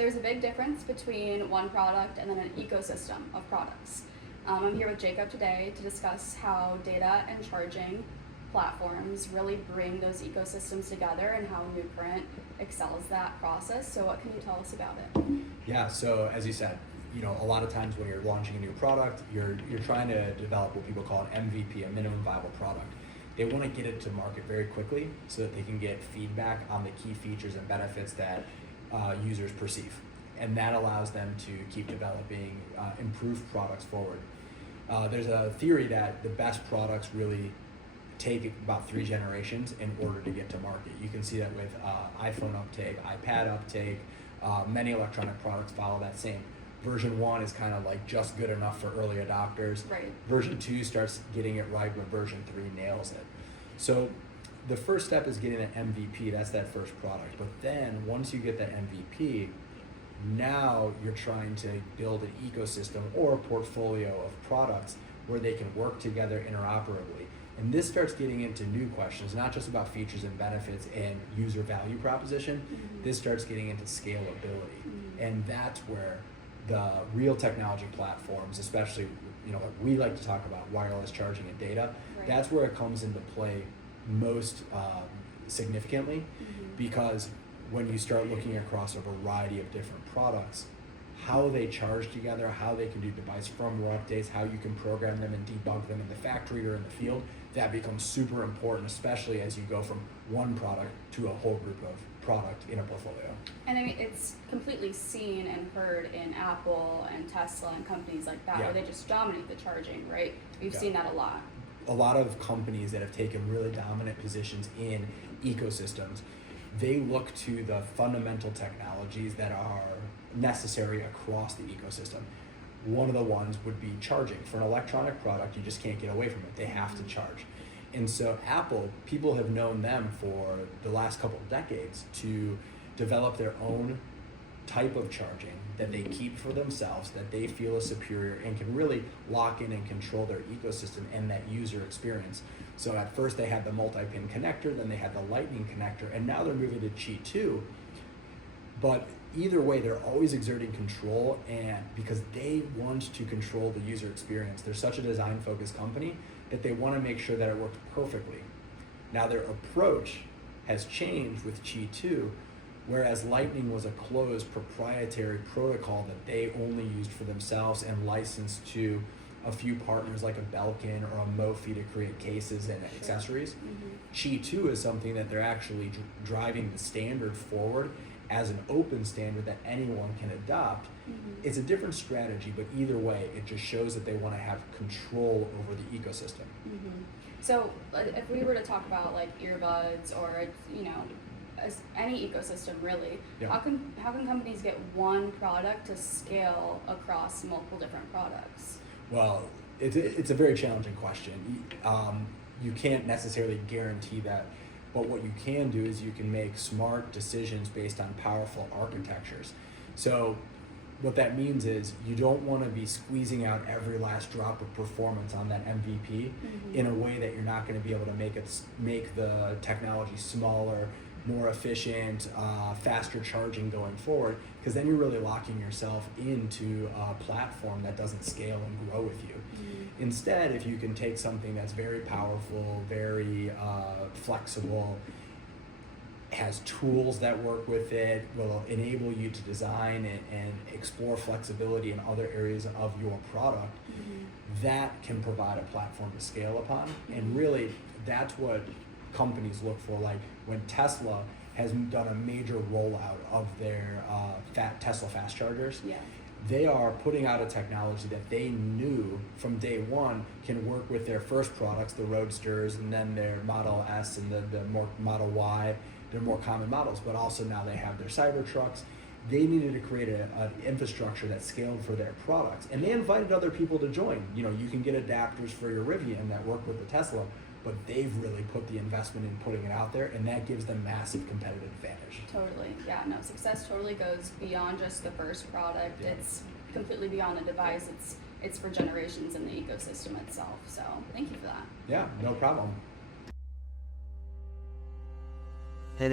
there's a big difference between one product and then an ecosystem of products. I'm here with Jacob today to discuss how data and charging platforms really bring those ecosystems together and how Newcurrent excels that process. So what can you tell us about it? Yeah, so as you said, a lot of times when you're launching a new product, you're trying to develop what people call an MVP, a minimum viable product. They want to get it to market very quickly so that they can get feedback on the key features and benefits that users perceive. And that allows them to keep developing improved products forward. There's a theory that the best products really take about 3 generations in order to get to market. You can see that with iPhone uptake, iPad uptake, many electronic products follow that same. Version 1 is kind of like just good enough for early adopters. Right. Version 2 starts getting it right when version 3 nails it. So the first step is getting an MVP, that's that first product. But then once you get that MVP, now you're trying to build an ecosystem or a portfolio of products where they can work together interoperably. And this starts getting into new questions, not just about features and benefits and user value proposition. Mm-hmm. This starts getting into scalability. Mm-hmm. And that's where the real technology platforms, especially, like we like to talk about wireless charging and data, right. That's where it comes into play most significantly, mm-hmm. because when you start looking across a variety of different products, how they charge together, how they can do device firmware updates, how you can program them and debug them in the factory or in the field, that becomes super important, especially as you go from one product to a whole group of product in a portfolio. And I mean, it's completely seen and heard in Apple and Tesla and companies like that, where they just dominate the charging, right? We've seen that a lot. A lot of companies that have taken really dominant positions in ecosystems, they look to the fundamental technologies that are necessary across the ecosystem. One of the ones would be charging. For an electronic product, you just can't get away from it. They have to charge. And so Apple, people have known them for the last couple of decades to develop their own type of charging that they keep for themselves, that they feel is superior and can really lock in and control their ecosystem and that user experience. So at first they had the multi-pin connector, then they had the lightning connector, and now they're moving to Qi 2. But either way, they're always exerting control, and because they want to control the user experience. They're such a design-focused company that they want to make sure that it works perfectly. Now their approach has changed with Qi 2, whereas Lightning was a closed proprietary protocol that they only used for themselves and licensed to a few partners like a Belkin or a Mophie to create cases and accessories. Mm-hmm. Qi 2 is something that they're actually driving the standard forward as an open standard that anyone can adopt. Mm-hmm. It's a different strategy, but either way, it just shows that they want to have control over the ecosystem. Mm-hmm. So if we were to talk about like earbuds or, as any ecosystem really, how can companies get one product to scale across multiple different products? Well, it's a very challenging question. You can't necessarily guarantee that. But what you can do is you can make smart decisions based on powerful architectures. So what that means is you don't want to be squeezing out every last drop of performance on that MVP mm-hmm. in a way that you're not going to be able to make the technology smaller, more efficient, faster charging going forward, because then you're really locking yourself into a platform that doesn't scale and grow with you. Mm-hmm. Instead, if you can take something that's very powerful, very flexible, has tools that work with it, will enable you to design and explore flexibility in other areas of your product, mm-hmm. that can provide a platform to scale upon. Mm-hmm. And really, that's what companies look for. Like when Tesla has done a major rollout of their Tesla fast chargers, they are putting out a technology that they knew from day one can work with their first products, the Roadsters, and then their Model S and the more Model Y, their more common models, but also now they have their Cybertrucks. They needed to create an infrastructure that scaled for their products, and they invited other people to join. You can get adapters for your Rivian that work with the Tesla, but they've really put the investment in putting it out there, and that gives them massive competitive advantage. Totally, yeah, no, success totally goes beyond just the first product. Yeah. It's completely beyond the device. It's for generations in the ecosystem itself. So thank you for that. Yeah, no problem. Hey,